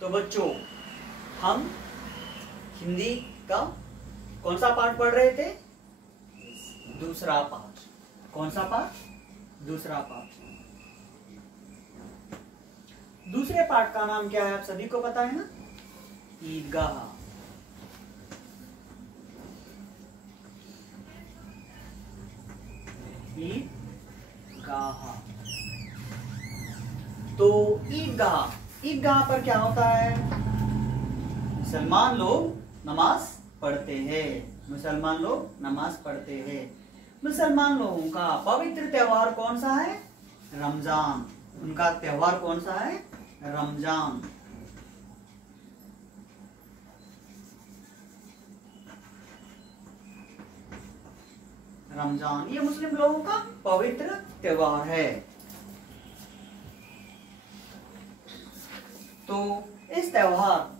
तो बच्चों, हम हिंदी का कौन सा पाठ पढ़ रहे थे? दूसरा पाठ। कौन सा पाठ? दूसरा पाठ। दूसरे पाठ का नाम क्या है आप सभी को पता है ना? ईदगाह। ईदगाह। तो ईदगाह पर क्या होता है? मुसलमान लोग नमाज पढ़ते हैं। मुसलमान लोग नमाज पढ़ते हैं। मुसलमान लोगों का पवित्र त्योहार कौन सा है? रमजान। उनका त्योहार कौन सा है? रमजान। रमजान ये मुस्लिम लोगों का पवित्र त्योहार है। तो इस त्योहार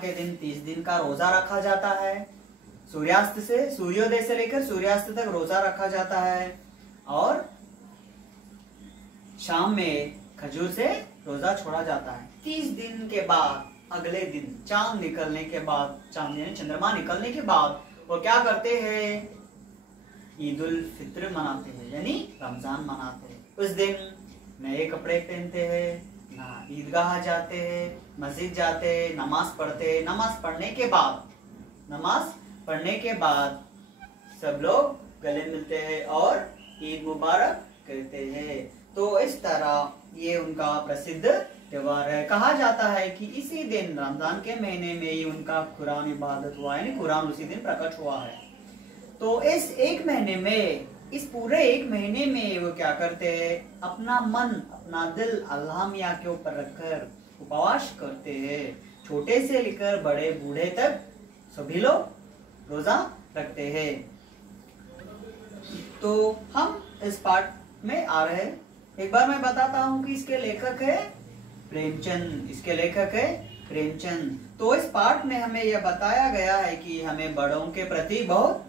के दिन 30 दिन का रोजा रखा जाता है। सूर्योदय से लेकर सूर्यास्त तक रोजा रखा जाता है और शाम में खजूर से रोजा छोड़ा जाता है। 30 दिन के बाद अगले दिन चांद निकलने के बाद, चांद यानी चंद्रमा निकलने के बाद वो क्या करते हैं? ईद उल फित्र मनाते हैं, यानी रमजान मनाते हैं। उस दिन नए कपड़े पहनते हैं, ईदगाह जाते हैं, मस्जिद जाते हैं, नमाज पढ़ते हैं। नमाज पढ़ने के बाद सब लोग गले मिलते हैं और ईद मुबारक कहते हैं। तो इस तरह ये उनका प्रसिद्ध त्योहार है। कहा जाता है कि इसी दिन रमजान के महीने में ही उनका कुरान इबादत हुआ, यानी कुरान उसी दिन प्रकट हुआ है। तो इस एक महीने में, इस पूरे एक महीने में वो क्या करते हैं? अपना मन, अपना दिल अल्लाह मियां के ऊपर रखकर उपवास करते हैं। छोटे से लेकर बड़े बूढ़े तक सभी लोग रोजा रखते हैं। तो हम इस पाठ में आ रहे हैं। एक बार मैं बताता हूं कि इसके लेखक है प्रेमचंद। इसके लेखक है प्रेमचंद। तो इस पाठ में हमें यह बताया गया है कि हमें बड़ों के प्रति बहुत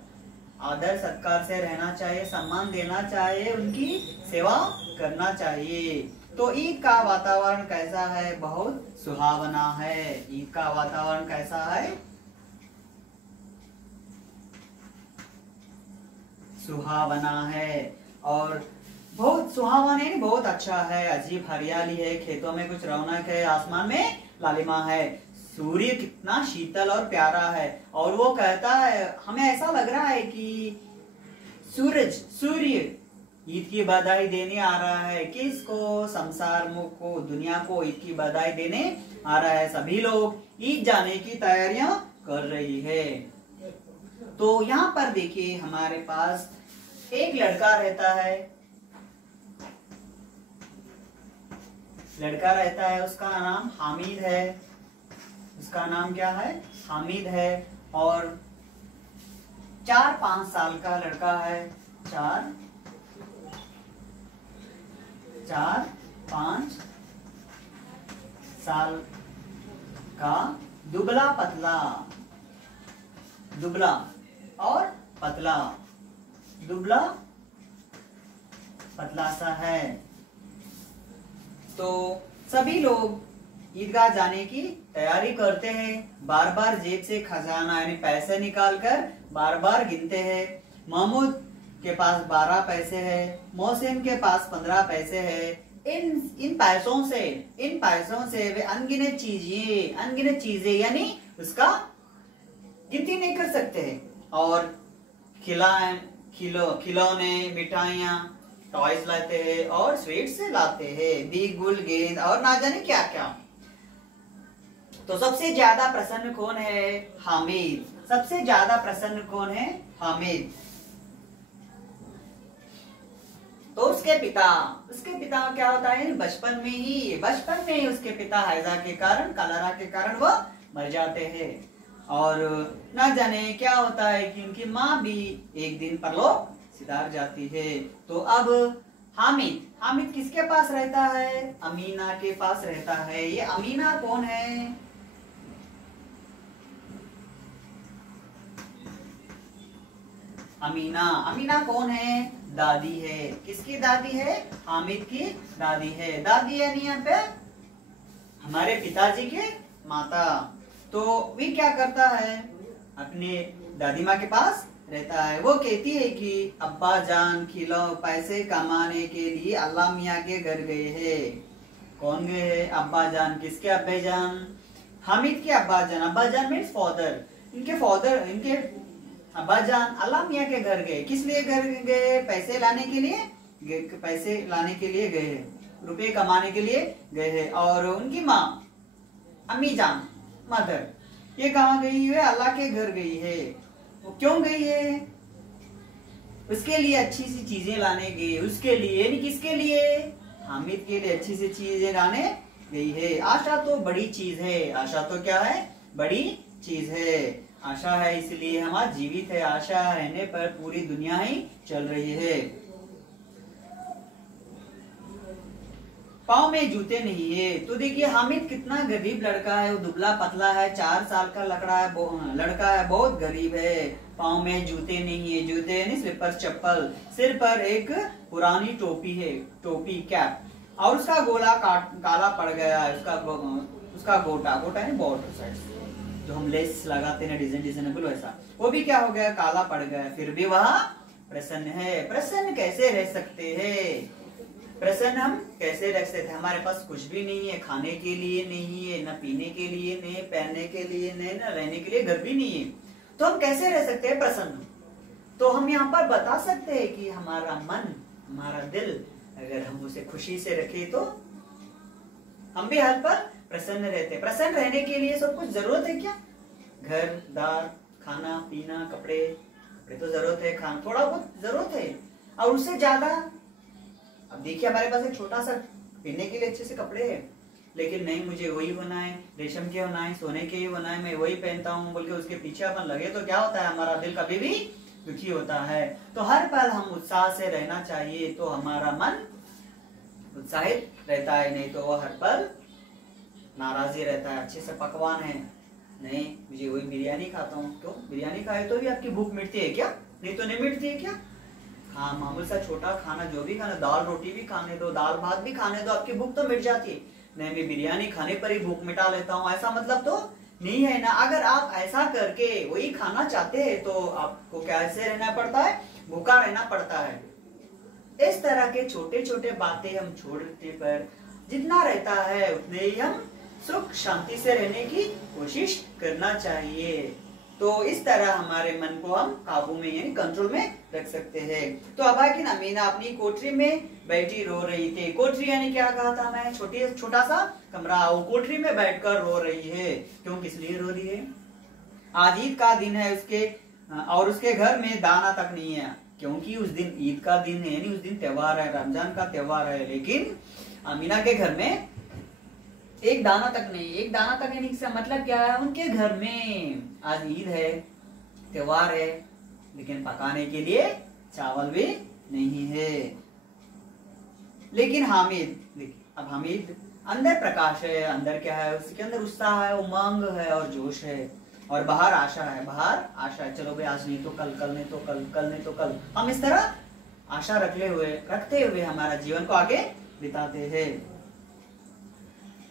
आदर सत्कार से रहना चाहिए, सम्मान देना चाहिए, उनकी सेवा करना चाहिए। तो ईद का वातावरण कैसा है? बहुत सुहावना है। ईद का वातावरण कैसा है? सुहावना है और बहुत सुहावना है, बहुत अच्छा है। अजीब हरियाली है, खेतों में कुछ रौनक है, आसमान में लालिमा है, सूर्य कितना शीतल और प्यारा है। और वो कहता है, हमें ऐसा लग रहा है कि सूर्य ईद की बधाई देने आ रहा है। किसको? संसार को, दुनिया को ईद की बधाई देने आ रहा है। सभी लोग ईद जाने की तैयारियां कर रही है। तो यहाँ पर देखिए, हमारे पास एक लड़का रहता है, उसका नाम हामिद है। उसका नाम क्या है? हामिद है। और 4-5 साल का लड़का है। 4-5 साल का दुबला पतला सा है। तो सभी लोग ईदगाह जाने की तैयारी करते हैं। बार बार जेब से खजाना यानी पैसे निकालकर बार बार गिनते हैं। महमूद के पास 12 पैसे है, मोहसिन के पास 15 पैसे है। इन पैसों से वे अनगिनत चीजें यानी उसका गिनती नहीं कर सकते हैं। और खिलौने, मिठाइयाँ, टॉयज लाते हैं और स्वीट्स लाते हैं, बीग गुल गेंद और ना जाने क्या क्या। तो सबसे ज्यादा प्रसन्न कौन है? हामिद। सबसे ज्यादा प्रसन्न कौन है? हामिद। तो उसके पिता क्या होता है? बचपन में ही उसके पिता हैजा के कारण, कलरा के कारण वो मर जाते हैं। और ना जाने क्या होता है कि उनकी माँ भी एक दिन परलोक सिधार जाती है। तो अब हामिद किसके पास रहता है? अमीना के पास रहता है। ये अमीना कौन है? अमीना कौन है? दादी है। किसकी दादी है? हामिद की दादी है। दादी यानी यहाँ पे हमारे पिताजी के माता। तो वे क्या करता है, अपने दादी माँ के पास रहता है। वो कहती है कि अब्बा जान खिलो पैसे कमाने के लिए अल्लाह मियाँ के घर गए हैं। कौन गए हैं? अब्बा जान। किसके अब्बे जान? हामिद के अब्बा जान। अब्बा जान मीन्स फादर। इनके अब्बा जान अल्लाह मियाँ के घर गए। किस लिए घर गए? पैसे लाने के लिए गए, रुपए कमाने के लिए गए हैं। और उनकी माँ अम्मी जान, मदर, ये कहाँ गई है? अल्लाह के घर गई है। वो क्यों गई है? उसके लिए अच्छी सी चीजें लाने गई। उसके लिए यानी किसके लिए? हामिद के लिए अच्छी सी चीजें लाने गई है। आशा तो बड़ी चीज है। आशा तो क्या है? बड़ी चीज है। आशा है इसलिए हम आज जीवित है। आशा रहने पर पूरी दुनिया ही चल रही है। पाँव में जूते नहीं है। तो देखिए हामिद कितना गरीब लड़का है। वो दुबला पतला है, 4 साल का लड़का है, बहुत गरीब है। पाँव में जूते नहीं है। जूते यानी स्लीपर, चप्पल। सिर पर एक पुरानी टोपी है, टोपी कैप, और उसका गोला काला पड़ गया है। उसका गोटा यानी बॉर्डर साइड जो हम लेस लगाते हैं डिजाइनेबल, वैसा वो भी क्या हो गया? काला पड़ गया। फिर भी वह प्रसन्न है। प्रसन्न कैसे रह सकते हैं? प्रसन्न हम कैसे रख सकते हैं? हमारे पास कुछ भी नहीं है, खाने के लिए नहीं है, न पीने के लिए नहीं, पहनने के लिए नहीं, न रहने के लिए घर भी नहीं है, तो हम कैसे रह सकते हैं प्रसन्न? तो हम यहाँ पर बता सकते हैं कि हमारा मन, हमारा दिल अगर हम उसे खुशी से रखें तो हम भी हर पल प्रसन्न रहते हैं। प्रसन्न रहने के लिए सब कुछ जरूरत है क्या? घर दार, खाना पीना, कपड़े तो जरूरत है, खाना थोड़ा बहुत जरूरत है। और उससे ज्यादा, अब देखिए हमारे पास एक छोटा सा पहनने के लिए अच्छे से कपड़े हैं, लेकिन नहीं मुझे वही होना है, रेशम के होना है, सोने के ही होना है, मैं वही पहनता हूँ बोल के उसके पीछे अपन लगे तो क्या होता है? हमारा दिल कभी भी दुखी होता है। तो हर पल हम उत्साह से रहना चाहिए तो हमारा मन उत्साहित रहता है, नहीं तो वह हर पल नाराजी रहता है। अच्छे से पकवान है, नहीं मुझे वही बिरयानी खाता हूँ। क्यों? बिरयानी खाए तो भी आपकी भूख मिटती है क्या? नहीं तो नहीं मिटती है क्या? हाँ, मामूल सा छोटा खाना, जो भी खाना, दाल रोटी भी खाने दो, दाल भात भी खाने दो, आपकी भूख तो मिट जाती है। नहीं मैं बिरयानी खाने पर ही भूख मिटा लेता हूँ, ऐसा मतलब तो नहीं है ना। अगर आप ऐसा करके वही खाना चाहते हैं तो आपको कैसे रहना पड़ता है? भूखा रहना पड़ता है। इस तरह के छोटे छोटे बातें हम छोड़ने पर जितना रहता है उतने ही हम सुख शांति से रहने की कोशिश करना चाहिए। तो इस तरह हमारे मन को हम काबू में यानी कंट्रोल में रख सकते हैं। तो अबाकिन अमीना अपनी कोठरी में बैठी रो रही थी। कोठरी यानी क्या कहा था मैं? छोटा सा कमरा। वो कोठरी में बैठकर रो रही है। क्यों, किस लिए रो रही है? आज ईद का दिन है और उसके घर में दाना तक नहीं है, क्योंकि उस दिन ईद का दिन है, यानी उस दिन त्योहार है, रमजान का त्योहार है। लेकिन अमीना के घर में एक दाना तक नहीं। एक दाना तक यानी इसका मतलब क्या है? उनके घर में आज ईद है, त्योहार है, लेकिन पकाने के लिए चावल भी नहीं है। लेकिन हामिद, अब हामिद अंदर प्रकाश है, अंदर क्या है? उसके अंदर उत्साह है, उमंग है और जोश है, और बाहर आशा है। बाहर आशा है, चलो भाई आज नहीं तो कल, कल नहीं तो कल, कल नहीं तो कल। हम इस तरह आशा रखते हुए हमारा जीवन को आगे बिताते हैं।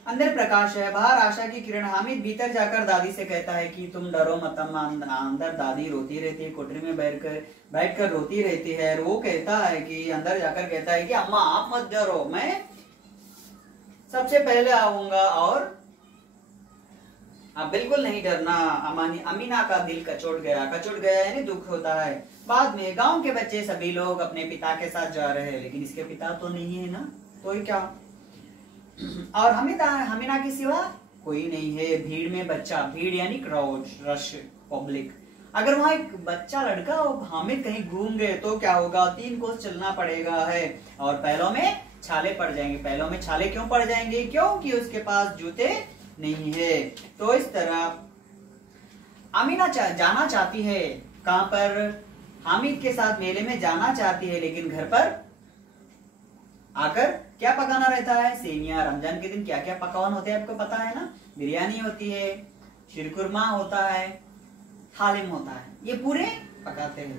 अंदर प्रकाश है, बाहर आशा की किरण। हामिद भीतर जाकर दादी से कहता है कि तुम डरो मत अम्मा। अंदर दादी रोती रहती है, कोठरी में बैठकर रोती रहती है। और वो कहता है कि अंदर जाकर कहता है कि अम्मा आप मत डरो, मैं सबसे पहले आऊंगा और आप बिल्कुल नहीं डरना। अमीना का दिल कचोट गया यानी दुख होता है। बाद में गांव के बच्चे सभी लोग अपने पिता के साथ जा रहे हैं, लेकिन इसके पिता तो नहीं है ना, तो ही क्या। और हमीना के सिवा कोई नहीं है। भीड़ में बच्चा, भीड़ यानी क्राउड, रश, पब्लिक। अगर वहां एक बच्चा लड़का और हामिद कहीं घूम गए तो क्या होगा? 3 कोस चलना पड़ेगा है, और पैरों में छाले पड़ जाएंगे। पैरों में छाले क्यों पड़ जाएंगे? क्योंकि उसके पास जूते नहीं है। तो इस तरह अमीना जाना चाहती है, कहां पर? हामिद के साथ मेले में जाना चाहती है, लेकिन घर पर आकर क्या पकाना रहता है? सेवियां। रमजान के दिन क्या क्या पकवान होते हैं आपको पता है ना? बिरयानी होती है, शीरकुरमा होता है, हालिम होता है, ये पूरे पकाते हैं।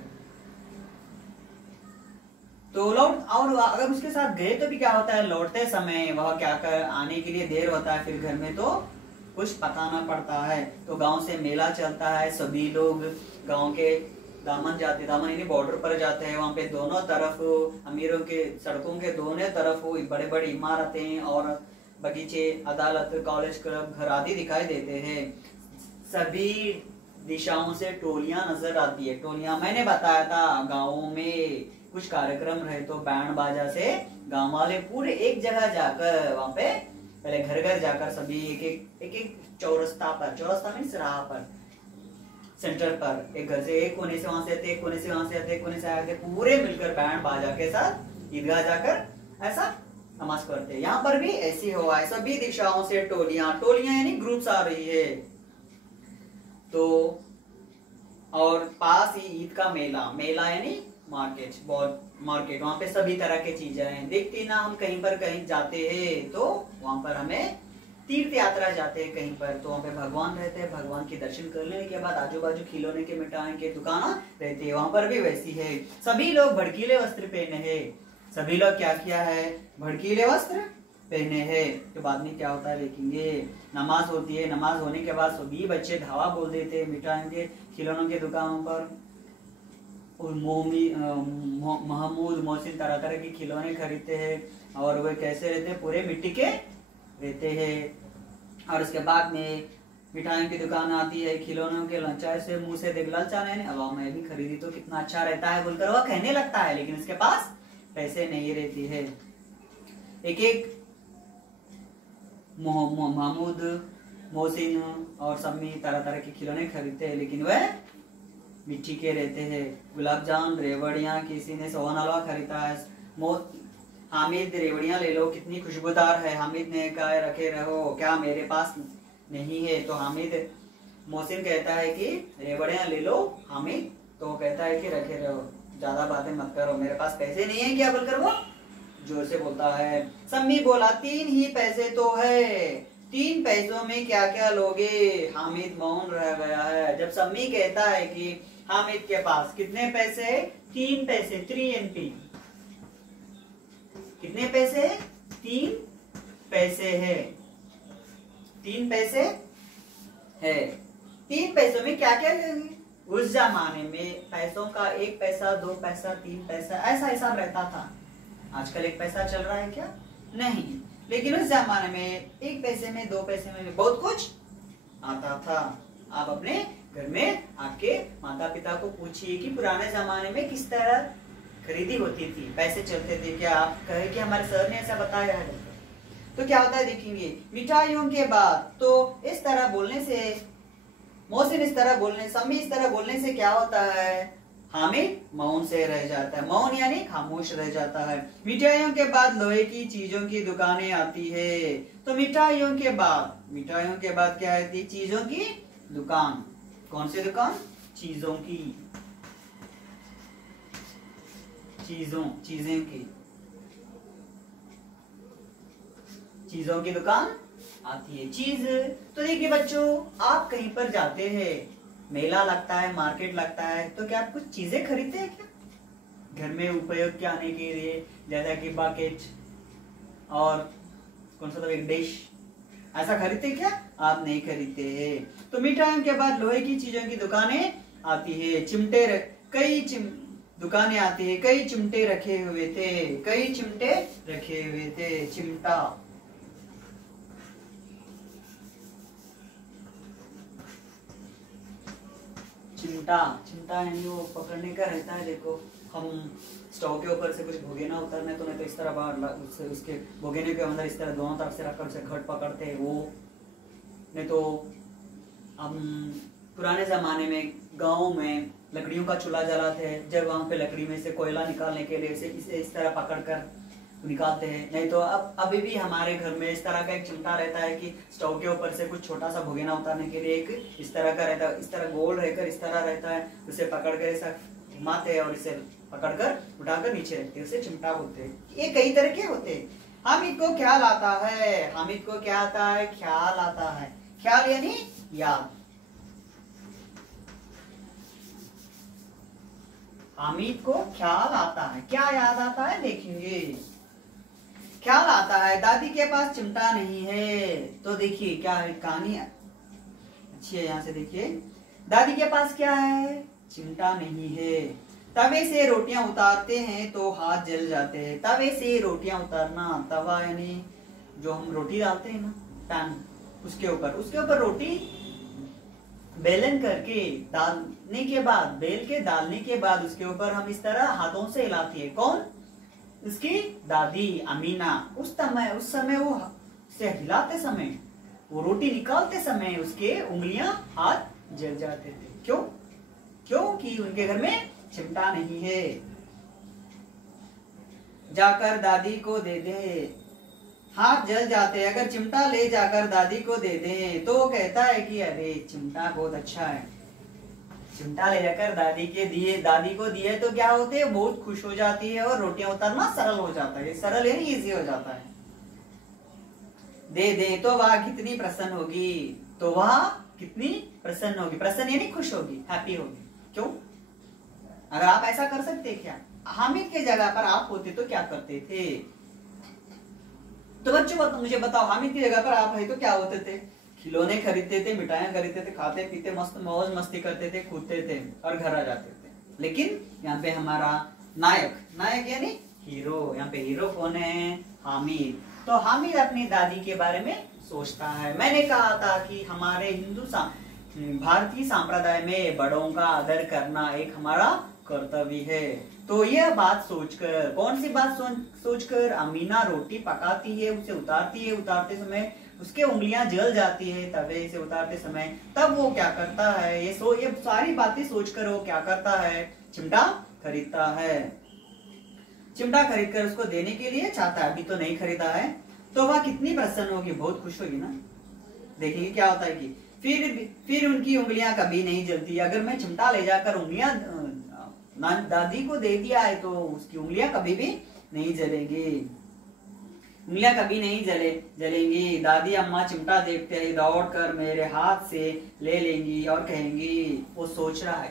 तो लौट, और अगर उसके साथ गए तो भी क्या होता है, लौटते समय वह क्या कर आने के लिए देर होता है, फिर घर में तो कुछ पकाना पड़ता है। तो गांव से मेला चलता है, सभी लोग गांव के दामन जाते, दामन यानी बॉर्डर पर जाते हैं। वहां पे दोनों तरफ अमीरों के सड़कों के दोनों तरफ बड़े बड़े इमारतें और बगीचे, अदालत, कॉलेज, क्लब, घर आदि दिखाई देते हैं। सभी दिशाओं से टोलियां नजर आती है। टोलियां मैंने बताया था, गाँवों में कुछ कार्यक्रम रहे तो बैंड बाजा से गांव वाले पूरे एक जगह जाकर वहां पे पहले घर घर जाकर सभी एक चौरस्ता पर, चौरस्ता मीन्स राह पर, सेंटर पर, एक घर से एक कोने से वहां से आते, एक कोने से वहां से आते, एक कोने से आते, पूरे मिलकर बैंड बाजा के साथ ईदगाह जाकर ऐसा नमाज पढ़ते हैं। यहाँ पर भी ऐसी हुआ है, सभी दिशाओं से टोलियां, टोलियां यानी ग्रुप्स आ रही है। तो और पास ही ईद का मेला, मेला यानी मार्केट, बहुत मार्केट, वहां पे सभी तरह की चीजें हैं। देखते ना हम कहीं पर कहीं जाते हैं तो वहां पर हमें तीर्थ यात्रा जाते हैं कहीं पर, तो वहां पे भगवान रहते हैं, भगवान के दर्शन कर लेने के बाद आजू बाजू खिलौने के, मिठाई के दुकान रहती है, वहां पर भी वैसी है। सभी लोग भड़कीले वस्त्र पहने हैं, सभी लोग क्या किया है, भड़कीले वस्त्र पहने हैं। तो बाद में क्या होता है देखेंगे, नमाज होती है, नमाज होने के बाद सभी बच्चे धावा बोल देते हैं मिठाई के, खिलौनों के दुकानों पर, और महमूद मोहसिन तरह तरह के खिलौने खरीदते हैं और वे कैसे रहते हैं, पूरे मिट्टी के रहते हैं। और उसके बाद में मिठाइयों की दुकान आती है, खिलौनों के लंचा से मुंह से देख ललचाने, अब मैं भी खरीदी तो कितना अच्छा रहता है बोलकर वह कहने लगता है, लेकिन उसके पास पैसे नहीं रहती है। एक एक महमूद, मोहसिन और सम्मी तरह तरह के खिलौने खरीदते हैं, लेकिन वह मिट्टी के रहते हैं। गुलाब जामुन, रेवड़ियाँ, किसी ने सोहन हलवा खरीदा है। हामिद, रेवड़ियाँ ले लो, कितनी खुशबूदार है। हामिद ने कहा रखे रहो, क्या मेरे पास नहीं है? तो हामिद, मोहसिन कहता है कि रेवड़ियाँ ले लो। हामिद तो कहता है कि रखे रहो, ज्यादा बातें मत करो, मेरे पास पैसे नहीं है क्या बोलकर वो जोर से बोलता है। सम्मी बोला 3 ही पैसे तो है, 3 पैसों में क्या क्या लोगे? हामिद मौन रह गया है। जब सम्मी कहता है कि हामिद के पास कितने पैसे है? 3 पैसे, 3 NP। कितने पैसे? 3 पैसे है, 3 पैसे है। 3 पैसों में क्या क्या लेंगे? उस जमाने में पैसों का 1 पैसा, 2 पैसा, 3 पैसा ऐसा हिसाब रहता था। आजकल 1 पैसा चल रहा है क्या? नहीं, लेकिन उस जमाने में 1 पैसे में, 2 पैसे में बहुत कुछ आता था। आप अपने घर में आपके माता पिता को पूछिए कि पुराने जमाने में किस तरह खरीदी होती थी, पैसे चलते थे क्या? आप कहे कि हमारे सर ने ऐसा बताया है। तो क्या होता है देखेंगे, मिठाइयों के बाद तो इस तरह बोलने से, मोहसिन इस तरह बोलने, सम्मी इस तरह बोलने से क्या होता है, हामिद मौन से रह जाता है। मौन यानी खामोश रह जाता है। मिठाइयों के बाद लोहे की चीजों की दुकानें आती है। तो मिठाइयों के बाद क्या आती? चीजों की दुकान। कौन सी दुकान? चीजों की, चीजें की, चीजों की दुकान आती है। चीज तो देखिए बच्चों, आप कहीं पर जाते हैं, मेला लगता है, मार्केट लगता है, तो क्या आप कुछ चीजें खरीदते हैं क्या? घर में उपयोग के आने के लिए, जैसा कि बकेट और कौन सा तो एक डिश, ऐसा खरीदते क्या? आप नहीं खरीदते हैं। तो मिठाइयों के बाद लोहे की चीजों की दुकानें आती है। चिमटे, दुकानें आती है। कई चिमटे रखे हुए थे, चिमटा, चिमटा यानी वो पकड़ने का रहता है। देखो, हम स्टोव के ऊपर से कुछ भुगेना उतारना है तो नहीं तो इस तरह बाहर उसके भुगेने के अंदर इस तरह दोनों तरफ से रखकर उसे घट पकड़ते हैं वो। नहीं तो हम पुराने जमाने में गाँव में लकड़ियों का चूल्हा जलाते हैं, जब वहां पे लकड़ी में से कोयला निकालने के लिए इसे इस तरह पकड़कर निकालते हैं। नहीं तो अब अभी भी हमारे घर में इस तरह का एक चिमटा रहता है कि स्टोव के ऊपर से कुछ छोटा सा भुगेना उतारने के लिए एक इस तरह का रहता है, इस तरह गोल रहकर इस तरह रहता है, उसे पकड़कर ऐसा घुमाते हैं और इसे पकड़कर उठाकर नीचे रखते हैं, उसे चिमटा बोलते हैं। ये कई तरह के होते हैं। हामिद को ख्याल आता है, हामिद को क्या आता है? ख्याल आता है। ख्याल यानी याद। हामिद को ख्याल आता है। क्या याद आता है देखेंगे। ख्याल आता है दादी के पास चिमटा नहीं है। तो देखिए क्या है कहानी अच्छी है। यहाँ से देखिए दादी के पास क्या है, चिमटा नहीं है। तवे से रोटियां उतारते हैं तो हाथ जल जाते हैं। तवे से रोटियां उतारना, तवा यानी जो हम रोटी डालते हैं ना पैन, उसके ऊपर रोटी बेलन करके डालने के बाद, बेल के डालने के बाद उसके ऊपर हम इस तरह हाथों से हिलाती है। कौन? उसकी दादी अमीना। उस समय वो से हिलाते समय, वो रोटी निकालते समय उसके उंगलियां हाथ जल जाते थे। क्यों? क्योंकि उनके घर में चिमटा नहीं है। जाकर दादी को दे दे, हाथ जल जाते। अगर चिमटा ले जाकर दादी को दे दें तो वो कहता है कि अरे चिमटा बहुत अच्छा है। चिमटा ले जाकर दादी को दिए तो क्या होते हैं, बहुत खुश हो जाती है और रोटियां उतारना सरल हो जाता है। सरल यानी इजी हो जाता है। दे दे तो वह कितनी प्रसन्न होगी, तो वह कितनी प्रसन्न होगी। प्रसन्न यानी खुश होगी, हैप्पी होगी। क्यों? अगर आप ऐसा कर सकते क्या? हामिद के जगह पर आप होते तो क्या करते थे? तो बच्चों मुझे बताओ, हामिद की जगह पर आप है तो क्या होते थे? खिलौने खरीदते थे, मिठाइयां खरीदते थे, खाते पीते मस्त मौज मस्ती करते थे, कूदते थे और घर आ जाते थे। लेकिन यहाँ पे हमारा नायक यानी हीरो, यहाँ पे हीरो कौन है? हामिद। तो हामिद अपनी दादी के बारे में सोचता है। मैंने कहा था कि हमारे भारतीय संप्रदाय में बड़ों का आदर करना एक हमारा कर्तव्य है। तो यह बात सोचकर, कौन सी बात सोचकर? अमीना रोटी पकाती है, उसे उतारती है, उतारते समय उसके उंगलियां जल जाती है तवे से उतारते समय। तब वो क्या करता है, ये सारी बातें सोचकर वो क्या करता है? चिमटा खरीदता है। चिमटा खरीदकर उसको देने के लिए चाहता है। अभी तो नहीं खरीदा है। तो वह कितनी प्रसन्न होगी, बहुत खुश होगी ना। देखिए क्या होता है कि फिर उनकी उंगलियां कभी नहीं जलती। अगर मैं चिमटा ले जाकर उंगलियां दादी को दे दिया है तो उसकी उंगलियां कभी भी नहीं जलेंगी। उंगलियां कभी नहीं जलेंगी। दादी अम्मा चिमटा देखते ही दौड़ कर मेरे हाथ से ले लेंगी और कहेंगी। वो सोच रहा है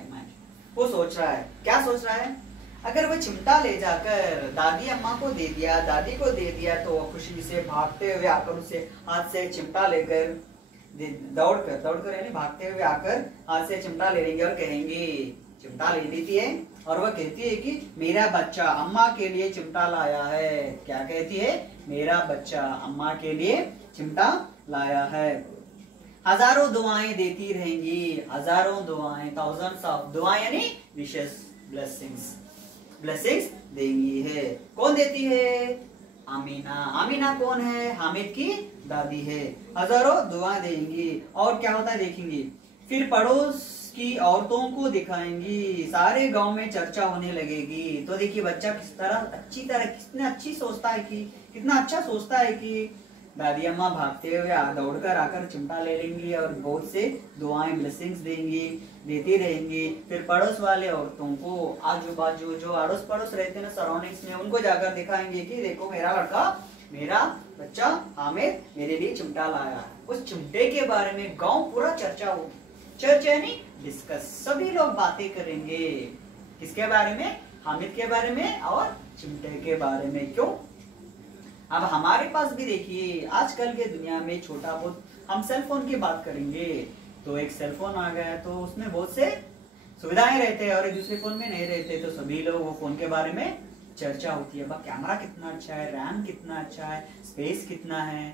क्या सोच रहा है? अगर वो चिमटा ले जाकर दादी अम्मा को दे दिया तो वो खुशी से भागते हुए आकर उसे हाथ से चिमटा लेकर दौड़कर यानी भागते हुए आकर हाथ से चिमटा ले लेंगे और कहेंगे, चिमटा ले लेती है और वह कहती है कि मेरा बच्चा अम्मा के लिए चिमटा लाया है। क्या कहती है? मेरा बच्चा अम्मा के लिए चिमटा लाया है। हजारों दुआएं देती रहेंगी, हजारों दुआएं, थाउजेंड्स ऑफ दुआएं यानी विशेस, ब्लेसिंग्स देंगी है। कौन देती है? अमीना कौन है? हामिद की दादी है। हजारों दुआ देंगी। और क्या होता है देखेंगे। फिर पड़ोस की औरतों को दिखाएंगी, सारे गांव में चर्चा होने लगेगी। तो देखिए बच्चा कितना अच्छा सोचता है कि दादी अम्मा भागते हुए दौड़कर आकर चिमटा ले लेंगी और बहुत से दुआएं, ब्लेसिंग्स देती रहेंगी। फिर पड़ोस वाले औरतों को, आजू बाजू जो अड़ोस पड़ोस रहते हैं ना सराउंडिंग्स में, उनको जाकर दिखाएंगे कि देखो मेरा बच्चा हामिद मेरे लिए चिमटा लाया। उस चिमटे के बारे में गांव पूरा चर्चा होगी। चर्चा यानी डिस्कस, सभी लोग बातें करेंगे। किसके बारे में? हामिद के बारे में और चिमटे के बारे में। क्यों? अब हमारे पास भी देखिए आजकल के दुनिया में छोटा बहुत हम सेल फोन की बात करेंगे तो एक सेल फोन आ गया तो उसमें बहुत से सुविधाएं रहते हैं और एक दूसरे फोन में नहीं रहते। तो सभी लोग वो फोन के बारे में चर्चा होती है। कैमरा कितना अच्छा है, रैम कितना अच्छा है, स्पेस कितना है,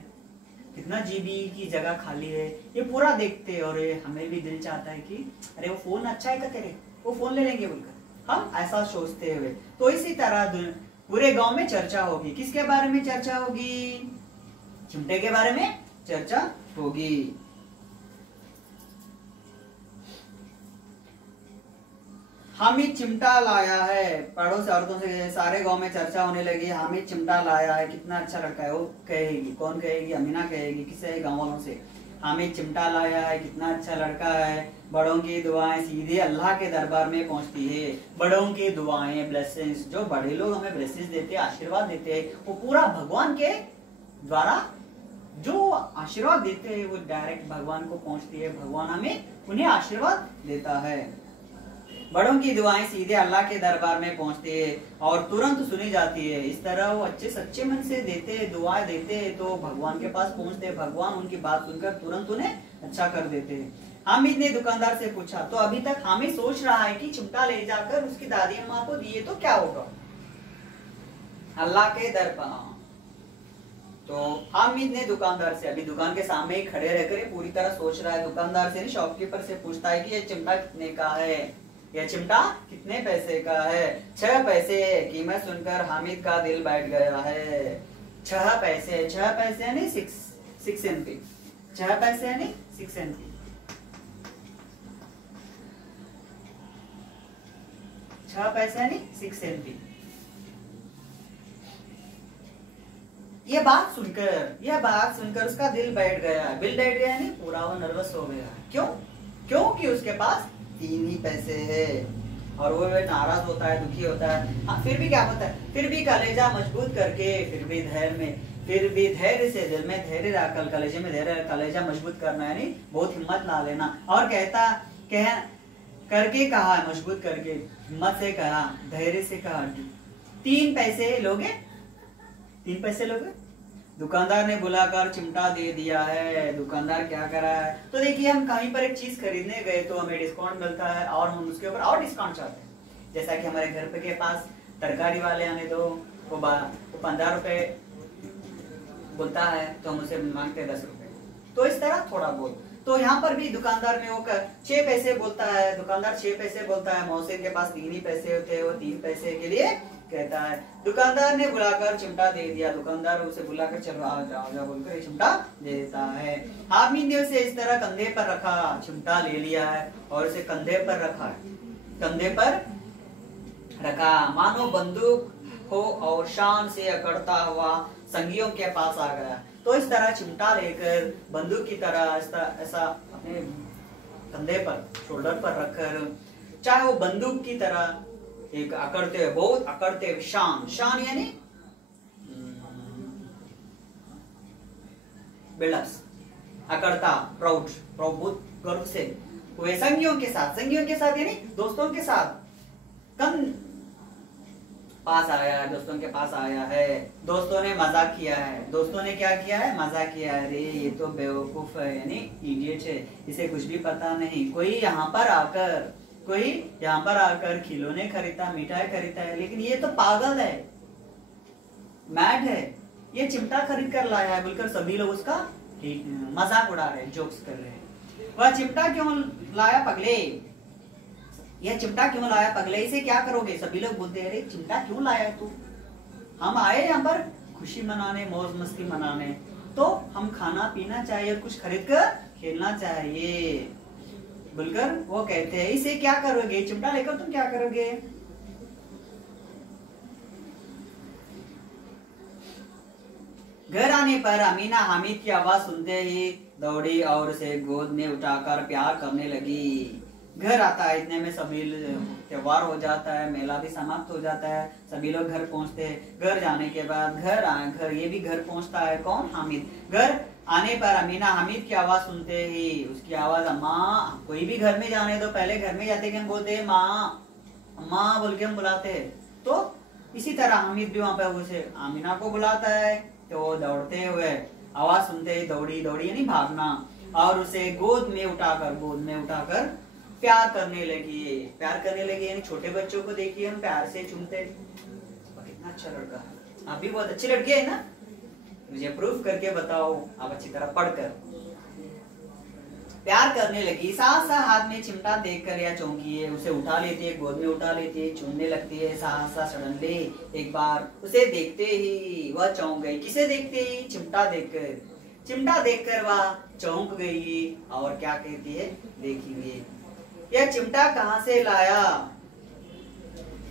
कितना जीबी की जगह खाली है, ये पूरा देखते हैं। और हमें भी दिल चाहता है कि अरे वो फोन अच्छा है क्या तेरे, वो फोन ले लेंगे बोलकर हम ऐसा सोचते हुए। तो इसी तरह पूरे गांव में चर्चा होगी। किसके बारे में चर्चा होगी? चिमटे के बारे में चर्चा होगी। हामिद चिमटा लाया है। पड़ोस औरतों से सारे गांव में चर्चा होने लगी। हामिद चिमटा लाया है, कितना अच्छा लड़का है। वो कहेगी, कौन कहेगी? अमीना कहेगी। किसे? गांव वालों से। हामिद चिमटा लाया है, कितना अच्छा लड़का है। बड़ों की दुआएं सीधे अल्लाह के दरबार में पहुंचती है। बड़ों की दुआएं, ब्लेसिंग्स, जो बड़े लोग हमें ब्लेसिंग्स देते हैं, आशीर्वाद देते हैं, वो पूरा भगवान के द्वारा जो आशीर्वाद देते हैं वो डायरेक्ट भगवान को पहुंचती है। भगवान हमें उन्हें आशीर्वाद देता है। बड़ों की दुआएं सीधे अल्लाह के दरबार में पहुंचती है और तुरंत सुनी जाती है। इस तरह वो अच्छे सच्चे मन से देते हैं, दुआएं देते हैं तो भगवान के पास पहुंचते हैं। भगवान उनकी बात सुनकर तुरंत उन्हें अच्छा कर देते हैं। हामिद ने दुकानदार से पूछा, तो अभी तक हामिद सोच रहा है कि चिमटा ले जाकर उसकी दादी अम्मा को दिए तो क्या होगा। अल्लाह के दरबार। तो हामिद ने दुकानदार से, अभी दुकान के सामने ही खड़े रहकर पूरी तरह सोच रहा है, दुकानदार से शॉपकीपर से पूछता है कि ये चिमटा कितने का है, यह चिमटा कितने पैसे का है। 6 पैसे। कीमत सुनकर हामिद का दिल बैठ गया है। 6 पैसे, 6 पैसे यानी 6 एमपी, 6 पैसे यानी 6 एमपी। 6 पैसे यानी 6 एमपी। यह बात सुनकर उसका दिल बैठ गया। दिल बैठ गया यानी पूरा वो नर्वस हो गया। क्यों? क्योंकि उसके पास 3 ही पैसे है और वो नाराज होता है, दुखी होता है। हाँ, फिर भी क्या होता है, फिर भी कलेजा मजबूत करके, फिर भी धैर्य से, दिल में धैर्य रखकर, कलेजे में धैर्य, कलेजा मजबूत करना यानी बहुत हिम्मत ला लेना। और करके कहा, मजबूत करके, हिम्मत से कहा, धैर्य से कहा, 3 पैसे लोगे? 3 पैसे लोगे? दुकानदार ने बुलाकर चिमटा दे दिया है। दुकानदार क्या कर रहा है, तो देखिए हम कहीं पर एक चीज खरीदने गए तो हमें डिस्काउंट मिलता है और हम उसके ऊपर और डिस्काउंट चाहते हैं। जैसा कि हमारे घर पे के पास तरकारी वाले आने दो, वो 15 रुपए बोलता है तो हम उसे मांगते हैं 10 रुपए। तो इस तरह थोड़ा बहुत। तो यहाँ पर भी दुकानदार में वो 6 पैसे बोलता है, दुकानदार 6 पैसे बोलता है, मोहसिन के पास 3 ही पैसे होते हैं, वो 3 पैसे के लिए कहता है। दुकानदार ने बुलाकर चिमटा दे दिया। दुकानदार उसे बुलाकर चलो आ जाओ बोलकर चिमटा दे देता है। हामिद ने उसे इस तरह कंधे पर रखा, चिमटा ले लिया है और उसे कंधे पर रखा है, कंधे पर रखा मानो बंदूक हो और शान से अकड़ता हुआ संगियों के पास आ गया। तो इस तरह चिमटा लेकर बंदूक की तरह ऐसा अपने कंधे पर, शोल्डर पर रखकर, चाहे वो बंदूक की तरह एक अकड़ते, बहुत अकड़ते, शान यानी बिल्डअप्स, अकड़ता, प्राउड बहुत गर्व से वे संगियों के साथ यानी दोस्तों के साथ पास आया है, दोस्तों के पास आया है। दोस्तों ने मजाक किया है। दोस्तों ने क्या किया है? मजाक किया है। अरे ये तो बेवकूफ है यानी इडियट है, इसे कुछ भी पता नहीं। कोई यहाँ पर आकर खिलौने खरीदता, मिठाई खरीदता है, लेकिन ये तो पागल है, मैड है, ये चिमटा खरीद कर लाया है बोलकर सभी लोग उसका मजाक उड़ा रहे, जोक्स कर रहे हैं। वह चिमटा क्यों लाया पगले, यह चिमटा क्यों लाया पगले, इसे क्या करोगे? सभी लोग बोलते हैं, अरे चिमटा क्यों लाया तू? हम आए यहाँ पर खुशी मनाने, मौज मस्ती मनाने, तो हम खाना पीना चाहिए और कुछ खरीद कर खेलना चाहिए बोलकर वो कहते हैं। इसे क्या करोगे? चिमटा लेकर तुम क्या करोगे? घर आने पर अमीना हामिद की आवाज सुनते ही दौड़ी और उसे गोद में उठाकर प्यार करने लगी। घर आता है, इतने में सभी त्योहार हो जाता है, मेला भी समाप्त हो जाता है, सभी लोग घर पहुंचते हैं। घर जाने के बाद घर ये भी घर पहुंचता है। कौन? हामिद। घर आने पर अमीना हामिद की आवाज सुनते ही, उसकी आवाज, अम्मा। कोई भी घर में जाने दो, पहले घर में जाते हम बोलते हैं माँ, अम्मा बोल के हम बुलाते हैं। तो इसी तरह हामिद भी वहां पर उसे अमीना को बुलाता है। तो दौड़ते हुए आवाज सुनते ही दौड़ी यानी भागना, और उसे गोद में उठाकर प्यार करने लगी यानी छोटे बच्चों को देखिए हम प्यार से चूमते, कितना अच्छा लड़का है। आप भी बहुत अच्छी लड़की है ना, मुझे प्रूफ करके बताओ आप अच्छी तरह पढ़कर। प्यार करने लगी। साहसा हाथ में चिमटा देखकर या चौंकी है, उसे उठा लेती है, गोद में उठा लेती है, चूमने लगती है। साहसा सडनली एक बार उसे देखते ही वह चौंक गई। किसे देखते ही? चिमटा देखकर वह चौंक गई और क्या कहती है देखिए, यह चिमटा कहाँ से लाया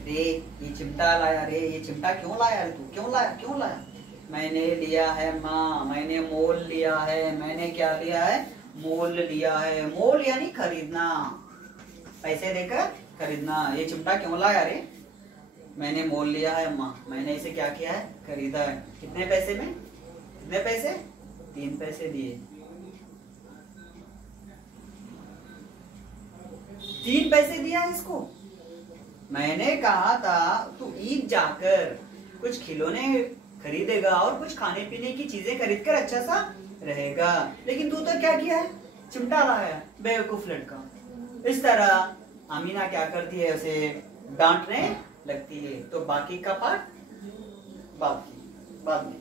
रे? ये चिमटा लाया रे, ये चिमटा क्यों लाया रे? तू क्यों लाया? मैंने लिया है माँ, मैंने मोल लिया है। मैंने क्या लिया है? मोल लिया है। मोल यानी खरीदना, पैसे देकर खरीदना। ये चिमटा क्यों लाया रे? मैंने मोल लिया है माँ, मैंने इसे क्या किया है? खरीदा है। कितने पैसे में? कितने पैसे? 3 पैसे दिए। 3 पैसे दिया है इसको। मैंने कहा था तू ईद जाकर कुछ खिलौने खरीदेगा और कुछ खाने पीने की चीजें खरीद कर अच्छा सा रहेगा, लेकिन तू तो क्या किया है, चिमटा रहा है, बेवकूफ लड़का। इस तरह अमीना क्या करती है, उसे डांटने लगती है। तो बाकी का पार्ट बाद में।